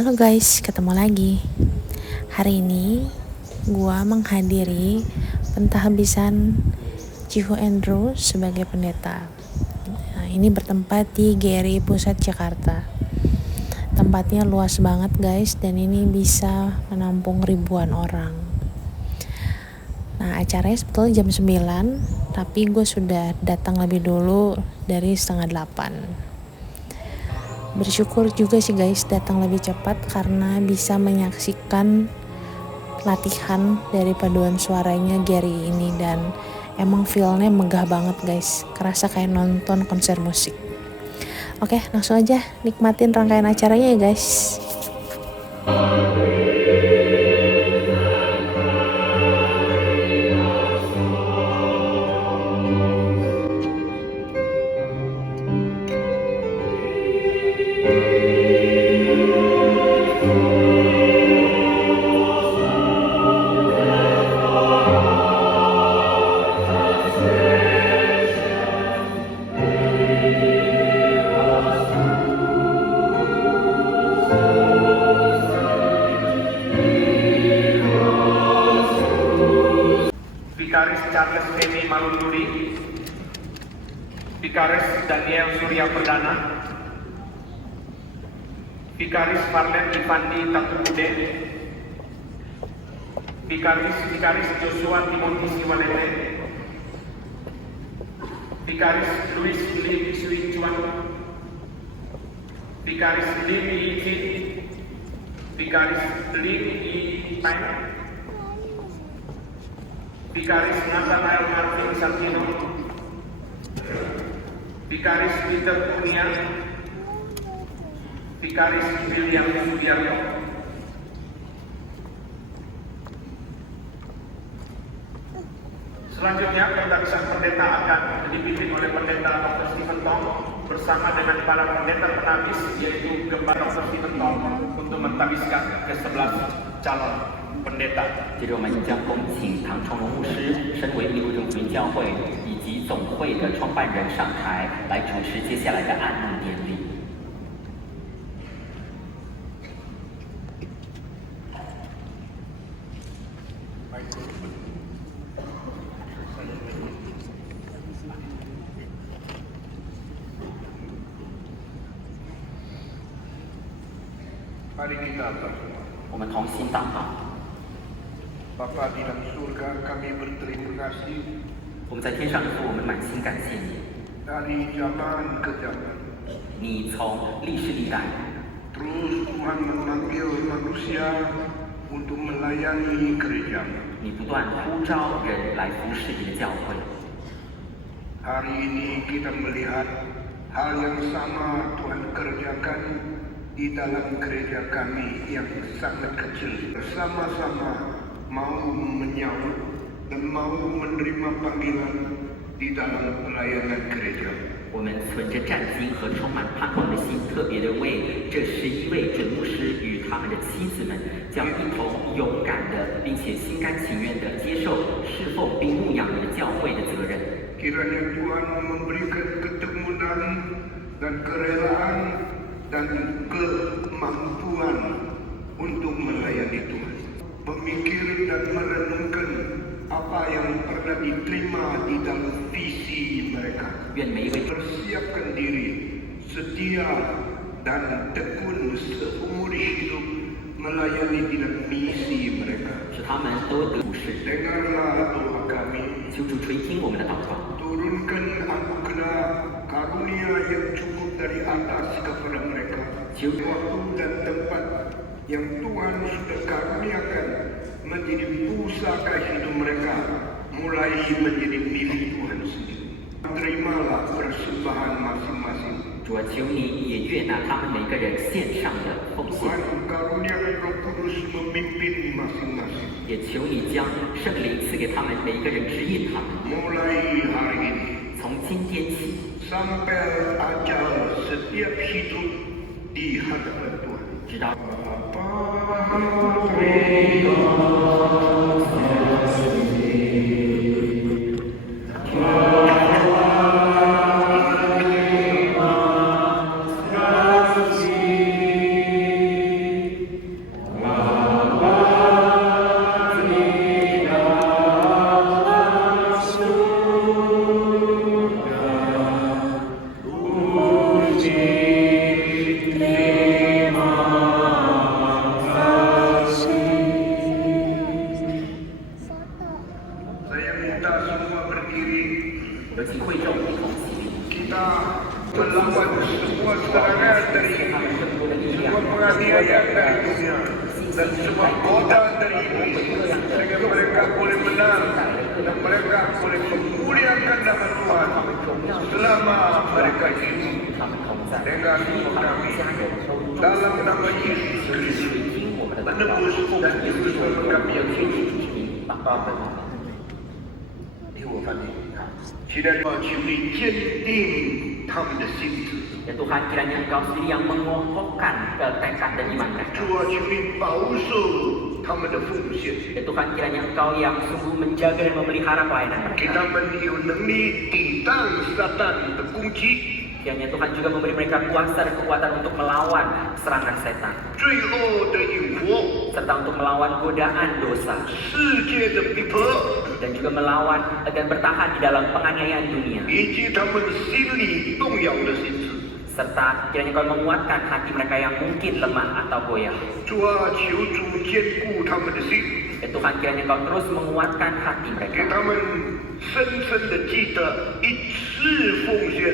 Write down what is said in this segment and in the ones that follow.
Halo guys, ketemu lagi. Hari ini gua menghadiri pentahbisan Cihu Andrew sebagai pendeta. Nah, ini bertempat di GRI Pusat Jakarta. Tempatnya luas banget guys, dan ini bisa menampung ribuan orang. Nah, acaranya sebetulnya jam 9, tapi gue sudah datang lebih dulu dari setengah 8. Bersyukur juga sih guys datang lebih cepat karena bisa menyaksikan latihan dari paduan suaranya Gary ini, dan emang feel-nya megah banget guys, kerasa kayak nonton konser musik. Oke, langsung aja nikmatin rangkaian acaranya ya guys. Vikaris Charles Femi Malunduri, Vikaris Daniel Surya Perdana, Vikaris Marlen Ivandi Tatukude, Vikaris Joshua Timothy Siwalete, Vikaris Luis Lim Sui Chuan, Vikaris Lim Iji, Vikaris Lim I Peng, Vikaris Nathanael Martin Santino, Vikaris Peter Kurnia, Vikaris William Subiarto. Selanjutnya pentahbisan pendeta akan dipimpin oleh pendeta Dr. Stephen Tong bersama dengan para pendeta penabis, yaitu Gembala Dr. Stephen Tong, untuk mentahbiskan ke-11 calon pendeta. 接着我们将恭请唐崇荣牧师，身为义路政福音教会以及总会的创办人上台，来主持接下来的按牧典礼。 Mari kita berdoa. 我们同心祷告。 Bapa di dalam surga, kami berterima kasih 我们在天上的父，我们满心感谢你， dari zaman ke zaman. 你从历世历代 Terus Tuhan memanggil manusia untuk melayani gereja. 你不断呼召人来服侍你的教会。 Hari ini kita melihat hal yang sama Tuhan kerjakan di dalam gereja kami yang sangat kecil. Bersama-sama mau menyambut dan mau menerima panggilan di dalam pelayanan gereja. 我们存着战心和充满盼望的心，特别的为这11位准牧师与他们的妻子们，将一同勇敢的，并且心甘情愿的接受侍奉并牧养你的教会的责任。 Kiranya Tuhan memberikan keteguhan dan kerelaan dan kemampuan untuk melayani Tuhan. Memikir dan merenungkan apa yang pernah diterima di dalam visi mereka. 愿每一位 Persiapkan diri, setia dan tekun seumur hidup melayani di dalam misi mereka. 使他们都得服侍。 Dengarlah doa kami, 求主垂听我们的祷告， turunkan anugerah karunia yang cukup dari atas kepada mereka. 求 Waktu dan tempat yang Tuhan sudah karuniakan menjadi pusaka hidup mereka mulai menjadi milik Tuhan sendiri. Terimalah persembahan masing-masing. 主啊，求你也悦纳他们每个人献上的奉献， Tuhan karuniakan Roh Kudus memimpin masing-masing. 也求你将圣灵赐给他们每一个人，指引他们。 Mulai hari ini 从今天起， sampai ajal setiap hidup di hadapan Tuhan. 直到 Kasih hidupnya dan semua godaan dari iblis sehingga mereka boleh menang dan mereka boleh memuliakan nama Tuhan selama mereka hidup dengan kami dalam nama Yesus Kristus menebus dan Yesus kami yang hidup. Amin. 听我翻译。现在求你坚定他们的心智。 Ya Tuhan, kiranya Engkau sendiri yang mengokohkan tekad dan iman mereka. 主啊，求你保守他们的奉献， Ya Tuhan, kiranya Engkau yang sungguh menjaga dan memelihara pelayanan 给 mereka. 他们有能力抵挡撒旦的攻击。 Kiranya Tuhan juga memberi mereka kuasa dan kekuatan untuk melawan serangan setan, 罪恶的引惑， serta untuk melawan godaan dosa, 世界的逼迫， dan juga melawan dan bertahan di dalam penganiayaan dunia, 以及他们心里动摇的心智。 serta kiranya Engkau menguatkan hati mereka yang mungkin lemah atau goyah. 主啊，求主坚固他们的心， Ya Tuhan, kiranya Engkau terus menguatkan hati 给 mereka. 他们深深的记得，一次奉献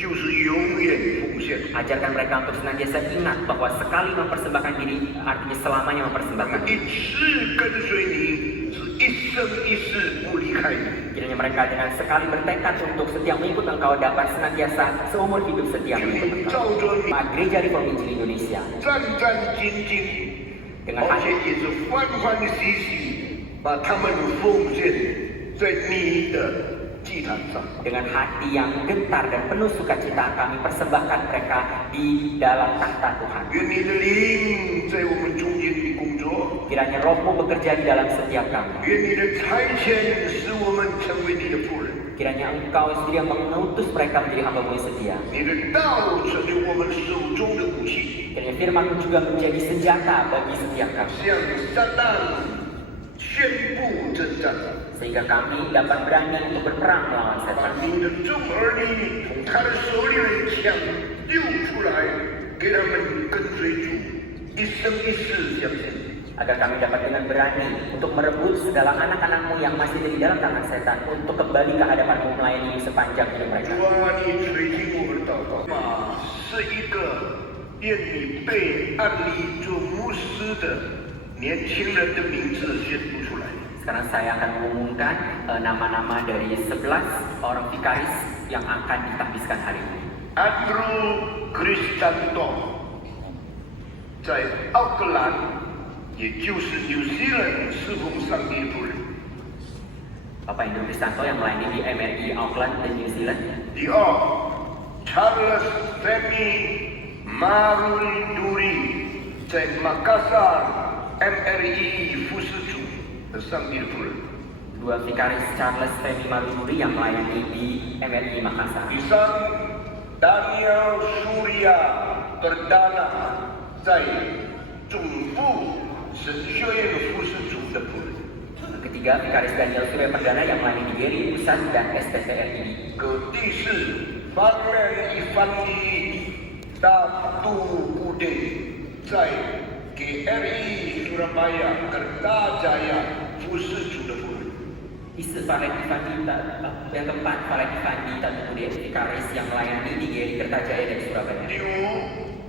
就是永远奉献。 Ajarkan mereka untuk senantiasa ingat bahwa sekali mempersembahkan diri artinya selamanya 他 mempersembahkan 们一 diri. 次跟随你，是一生一世不离开你。 Kiranya mereka dengan sekali bertekad untuk setia mengikut Engkau dapat senantiasa seumur hidup setia 求 mengikut 你 Engkau. 照着你 Gereja Reform Injil Indonesia 战战兢兢， dengan 而且 hati 也是欢欢喜喜，把他们奉献在你的祭坛上。 dengan hati yang gentar dan penuh sukacita kami persembahkan mereka di dalam tahta Tuhan. 愿你的灵在我们中间的工作， Kiranya Roh-Mu bekerja di dalam setiap kami. 愿你的差遣使我们成为你的仆人， Kiranya Engkau sendiri yang mengutus mereka menjadi hamba-Mu yang setia. 你的道成为我们手中的武器， Kiranya firman-Mu juga menjadi senjata bagi setiap kami. 向撒旦宣布征战。 Sehingga kami dapat berani untuk berperang melawan 把 setan. 你的众儿女从他的手里面抢救出来，给他们跟随主，一生一世相信。 Agar kami dapat dengan berani untuk merebut segala anak-anak-Mu yang masih ada di dalam tangan setan untuk kembali ke hadapan-Mu melayani sepanjang hidup 主 mereka. 啊，你垂听我们的祷告。是一个愿你被安利做牧师的年轻人的名字宣布出来。 Sekarang saya akan mengumumkan nama-nama dari 11 orang vikaris yang akan ditahbiskan hari ini. Andrew Cristanto 在奥克兰，也就是 New Zealand 侍奉上帝的仆人。 Bapak Andrew Cristanto yang melayani di MRI Auckland dan New Zealand. 第二 ，Charles Femi Marunduri 在马卡萨 MRI 副事主的上帝的仆人。 Dua vikaris Charles Femi Marunduri yang melayani di MRI Makassar. 第三 ，Daniel Surya Perdana 在总部神学院的副事主的仆人。 Ketiga, vikaris Daniel Surya Perdana yang melayani di GRI Pusat dan STTRI. 第四 ，Farman Ifandi Datu Bude 在 GRI Surabaya Kertajaya 副事主的仆人。 Isu Farlet Ifandi, yang keempat Farlet Ifandi dan kemudian vikaris yang melayani di GRI Kertajaya dan Surabaya. 第五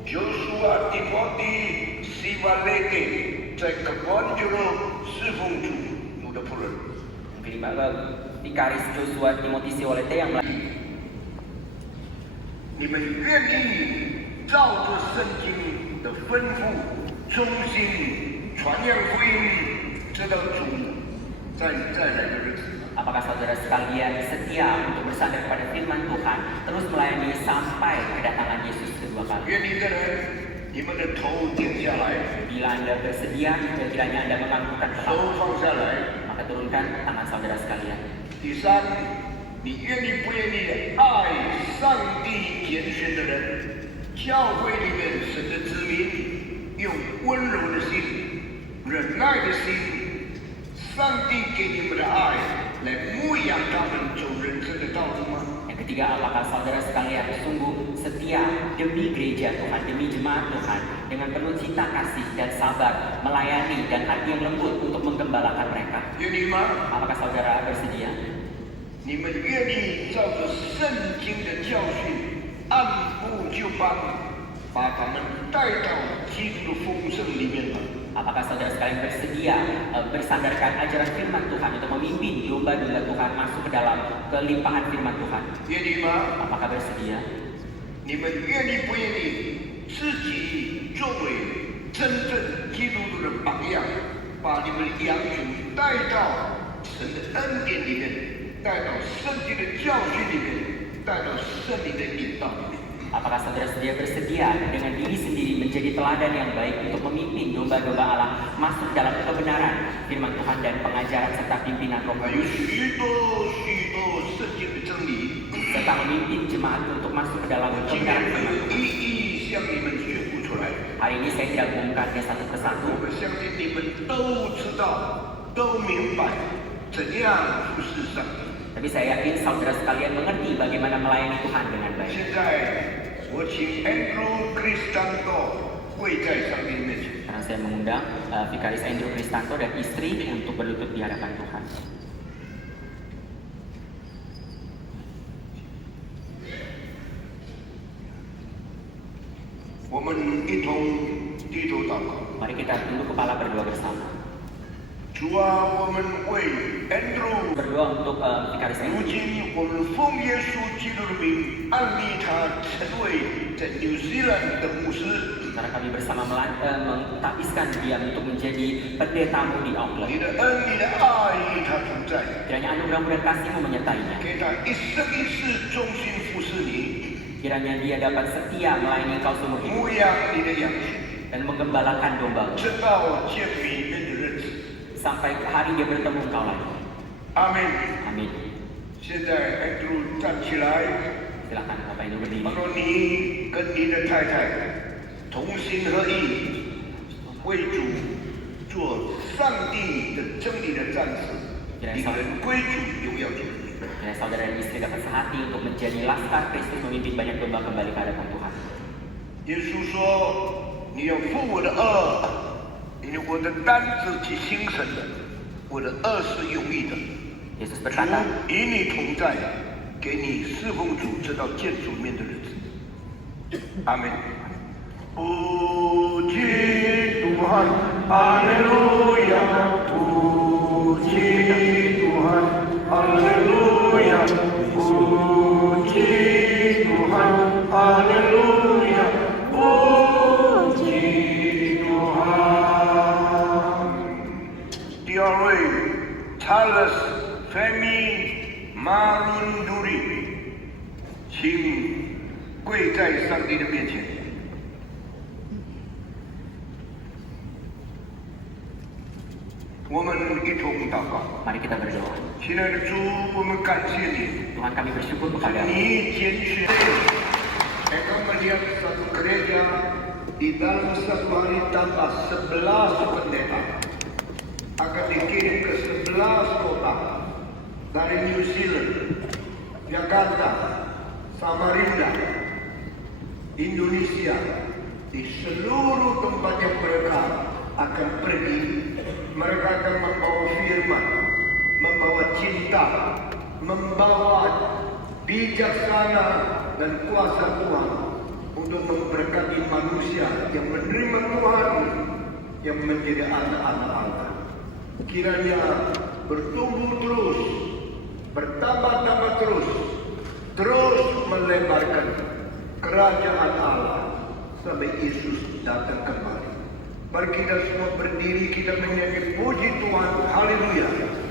，Joshua Timothy Sivaleke 在 Kebonjeruk 侍奉主的仆人。 Kelima, vikaris Joshua Timothy Siwalete yang melayani. 你们愿意照着圣经的吩咐，忠心传扬福音，直到主再来的日子。 Apakah saudara sekalian setia untuk bersandar kepada firman Tuhan, terus melayani sampai kedatangan Yesus kedua kali? 愿你的人，你们的头低下来， Bila Anda bersedia dan kiranya Anda menganggukkan 手 kepala, 放下来。 maka turunkan tangan saudara sekalian. 第三，你愿意不愿意爱上帝拣选的人？教会里面神的子民，用温柔的心、忍耐的心，上帝给你们的爱来牧养他们走人生的道路吗？ Yang ketiga, apakah saudara sekalian sungguh setia demi gereja Tuhan, demi jemaat Tuhan, dengan penuh cinta kasih dan sabar, melayani dan hati yang lembut untuk menggembalakan mereka? 愿意吗？ Apakah saudara bersedia? 你们愿意照着圣经的教训，按部就班，把他们带到基督的丰盛 Apakah saudara sekalian bersedia bersandarkan ajaran firman Tuhan untuk memimpin domba-domba Tuhan masuk ke dalam kelimpahan firman Tuhan? 愿意吗？ Apakah bersedia? 你们愿意不愿意自己作为真正基督徒的榜样，把你们的羊群带到神的恩典里面，带到圣经的教训里面，带到圣灵的引导里面？ Apakah saudara bersedia dengan diri sendiri menjadi teladan yang baik untuk memimpin domba-domba Allah masuk dalam kebenaran firman Tuhan dan pengajaran serta pimpinan Roh 还有 Kudus, 许多圣经的真理， serta memimpin jemaat untuk masuk ke dalam 今 kebenaran 天 firman 会 Tuhan. 一一向你们宣布出来。 Hari ini saya tidak mengumumkannya satu 我 persatu, 们相信你们都知道，都明白怎样服侍上帝。 tapi saya yakin saudara sekalian mengerti bagaimana melayani Tuhan dengan baik. 现在我请 Andrew Cristanto 跪在上帝面前。 Sekarang saya mengundang Vikaris Andrew Cristanto dan istri untuk berlutut di hadapan Tuhan. 我们一同低头祷告。 Mari kita tunduk kepala berdoa bersama. 主啊，我们为 Andrew， Berdoa untuk Vikaris 如 Andrew. 今我们奉耶稣基督的名，按立他成为在纽西兰的牧师。 Karena kami bersama mengtapiskan dia untuk menjadi pendetamu di 你 Auckland. 的恩，你的爱与他同在， Kiranya anugerahmu dan kasihmu menyertainya. 给他一生一世忠心服侍你， Kiranya dia dapat setia melayani Engkau seumur hidup 牧养你的羊群， dan menggembalakan dombamu 直到见你面的日子。 sampai hari dia bertemu Engkau lagi. 阿门。 Amin. 现在 Andrew 站起来， Silakan Bapak Ibu berdiri. 他说你跟你的太太同心合意，为主做上帝的真理的战士，领人归主，荣耀主。 Kiranya saudara dan istri dapat sehati untuk menjadi laskar Kristus memimpin banyak domba kembali ke hadapan Tuhan. 耶稣说：“你要负我的恶，因为我的担子是轻省的，我的恶是容易的。 Yesus 主 berkata, 与你同在，给你侍奉主直到见主面的日子。”阿门。Puji Tuhan, Haleluya. Puji Tuhan, Haleluya. Puji Tuhan, Haleluya. Puji Tuhan. 第二位 Charles Femi Marunduri， 请跪在上帝的面前。 我们一同祷告， mari kita berdoa. 亲爱的主，我们感谢你， Tuhan kami bersyukur kepada-Mu. 你拣选Engkau melihat satu gereja di dalam satu hari tambah 11 pendeta akan dikirim ke 11 kota dari New Zealand, Jakarta, Samarinda, Indonesia, di seluruh tempat yang mereka akan pergi. Mereka akan membawa firman, membawa cinta, membawa bijaksana dan kuasa Tuhan untuk memberkati manusia yang menerima Tuhan, yang menjadi anak-anak Allah. Kiranya bertumbuh terus, bertambah-tambah terus melebarkan kerajaan Allah sampai Yesus datang kembali. Mari kita semua berdiri, kita menyanyi puji Tuhan, haleluya.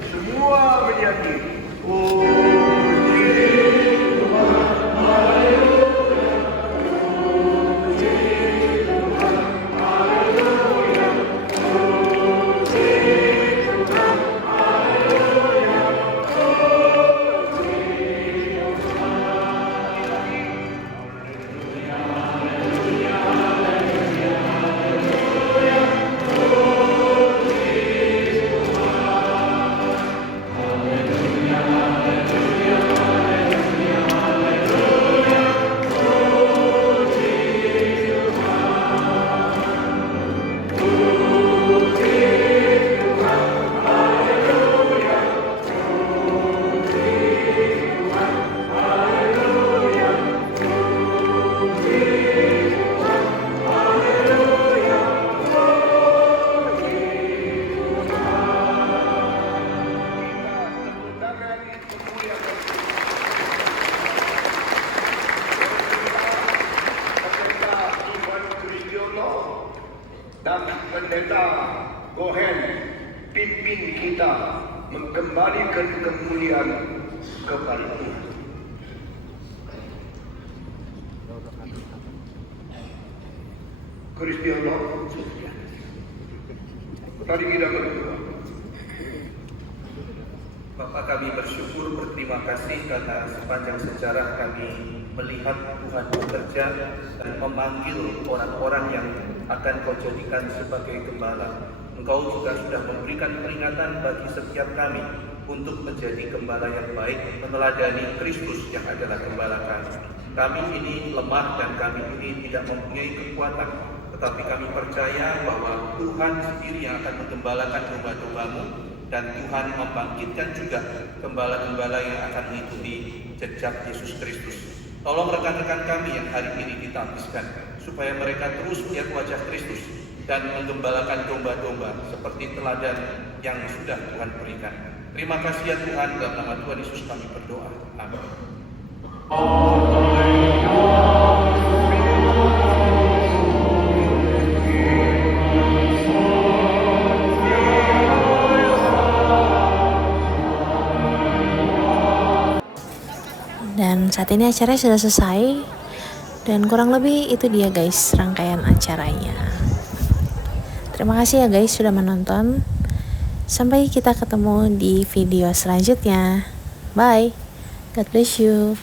Semua menyanyi puji Tuhan, haleluya. Puji Tuhan, haleluya. Puji Tuhan, haleluya. Puji Tuhan. Pendeta Gohen pimpin kita mengembalikan kemuliaan kepada Tuhan. Kristi Allah, tadi kita berdua. Bapak, kami bersyukur, berterima kasih karena sepanjang sejarah kami melihat Tuhan bekerja dan memanggil orang-orang yang akan Kau jadikan sebagai gembala. Engkau juga sudah memberikan peringatan bagi setiap kami untuk menjadi gembala yang baik, meneladani Kristus yang adalah gembala kami. Kami ini lemah dan kami ini tidak mempunyai kekuatan, tetapi kami percaya bahwa Tuhan sendiri yang akan menggembalakan domba-dombamu, dan Tuhan membangkitkan juga gembala-gembala yang akan mengikuti jejak Yesus Kristus. Tolong rekan-rekan kami yang hari ini ditabiskan, supaya mereka terus melihat wajah Kristus dan menggembalakan domba-domba seperti teladan yang sudah Tuhan berikan. Terima kasih ya Tuhan, dalam nama Tuhan Yesus kami berdoa. Amin. Dan saat ini acaranya sudah selesai, dan kurang lebih itu dia guys rangkaian acaranya. Terima kasih ya guys sudah menonton. Sampai kita ketemu di video selanjutnya. Bye. God bless you.